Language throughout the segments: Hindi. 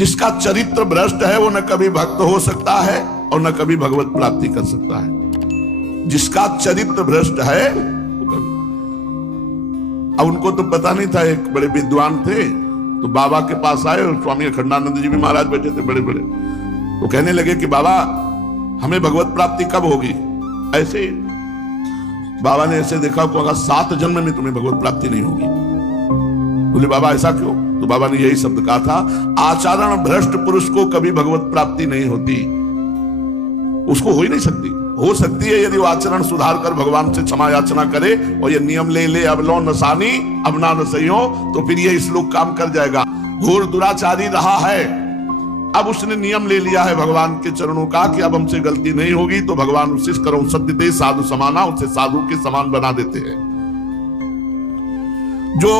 जिसका चरित्र भ्रष्ट है वो न कभी भक्त हो सकता है और न कभी भगवत प्राप्ति कर सकता है। जिसका चरित्र भ्रष्ट है वो कभी। अब उनको तो पता नहीं था, एक बड़े विद्वान थे तो बाबा के पास आए और स्वामी अखंडानंद जी भी महाराज बैठे थे बड़े बड़े। वो कहने लगे कि बाबा हमें भगवत प्राप्ति कब होगी? ऐसे बाबा ने ऐसे देखा को अगर 7 जन्म में तुम्हें भगवत प्राप्ति नहीं होगी। बोले बाबा ऐसा क्यों? तो बाबा ने यही शब्द कहा था, आचरण भ्रष्ट पुरुष को कभी भगवत प्राप्ति नहीं होती। उसको हो ही नहीं सकती। हो सकती है यदि वो आचरण सुधार कर भगवान से क्षमा याचना करे और ये नियम ले ले अब लो नसानी अब ना नसइयो, तो फिर ये श्लोक काम कर जाएगा। घोर दुराचारी रहा है, अब उसने नियम ले लिया है भगवान के चरणों का कि अब हमसे गलती नहीं होगी, तो भगवान उसी करो सत्य साधु समाना, उसे साधु के समान बना देते हैं। जो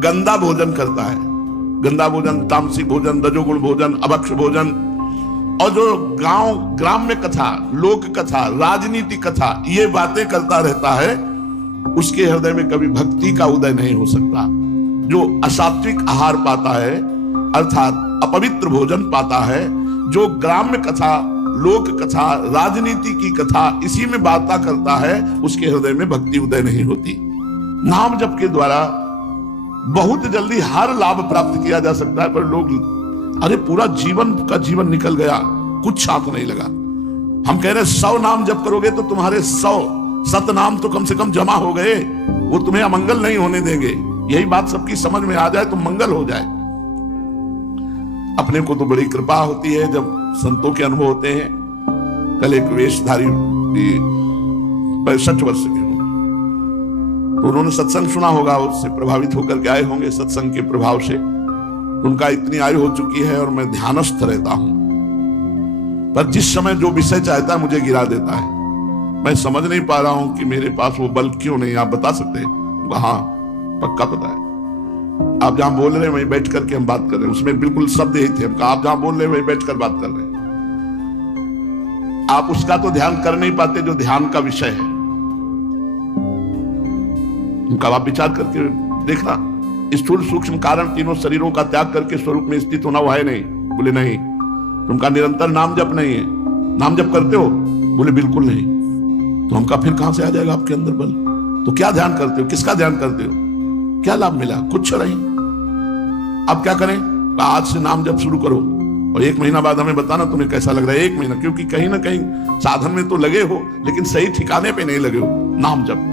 गंदा भोजन करता है, गंदा भोजन, तामसिक भोजन, रजोगुण भोजन, अभक्ष भोजन, और जो ग्राम्य कथा, लोक कथा, राजनीति कथा ये बातें करता रहता है, उसके हृदय में कभी भक्ति का उदय नहीं हो सकता। जो असात्विक आहार पाता है अर्थात अपवित्र भोजन पाता है, जो ग्राम्य कथा, लोक कथा, राजनीति की कथा इसी में बातें करता है, उसके हृदय में भक्ति उदय नहीं होती। नाम जप के द्वारा बहुत जल्दी हर लाभ प्राप्त किया जा सकता है, पर लोग अरे पूरा जीवन का जीवन निकल गया, कुछ साथ नहीं लगा। हम कह रहे 100 नाम जप करोगे तो तुम्हारे 100 सतनाम तो कम से कम जमा हो गए, वो तुम्हें अमंगल नहीं होने देंगे। यही बात सबकी समझ में आ जाए तो मंगल हो जाए। अपने को तो बड़ी कृपा होती है जब संतों के अनुभव होते हैं। कल एक वेशधारी 65 वर्ष के तो उन्होंने सत्संग सुना होगा, उससे प्रभावित होकर के आए होंगे सत्संग के प्रभाव से। उनका इतनी आयु हो चुकी है और मैं ध्यानस्थ रहता हूं, पर जिस समय जो विषय चाहता है मुझे गिरा देता है। मैं समझ नहीं पा रहा हूं कि मेरे पास वो बल क्यों नहीं, आप बता सकते हैं? हाँ पक्का पता है। आप जहां बोल रहे हैं वहीं बैठ करके हम बात कर रहे हैं, उसमें बिल्कुल शब्द यही थे। आप जहां बोल रहे हैं वहीं बैठकर बात कर रहे हैं। आप उसका तो ध्यान कर नहीं पाते जो ध्यान का विषय है। उनका आप विचार करके देखना, स्थूल सूक्ष्म कारण तीनों शरीरों का त्याग करके स्वरूप में स्थित होना वो है नहीं। बोले नहीं। तुमका निरंतर नाम जप नहीं है। नाम जप करते हो? बोले बिल्कुल नहीं। तो हमका फिर कहां से आ जाएगा आपके अंदर बल? तो क्या ध्यान करते हो? किसका ध्यान करते हो? क्या लाभ मिला? कुछ नहीं। अब क्या करें? आज से नाम जप शुरू करो और 1 महीना बाद हमें बताना तुम्हें कैसा लग रहा है। 1 महीना, क्योंकि कहीं ना कहीं साधन में तो लगे हो लेकिन सही ठिकाने पे नहीं लगे हो। नाम जप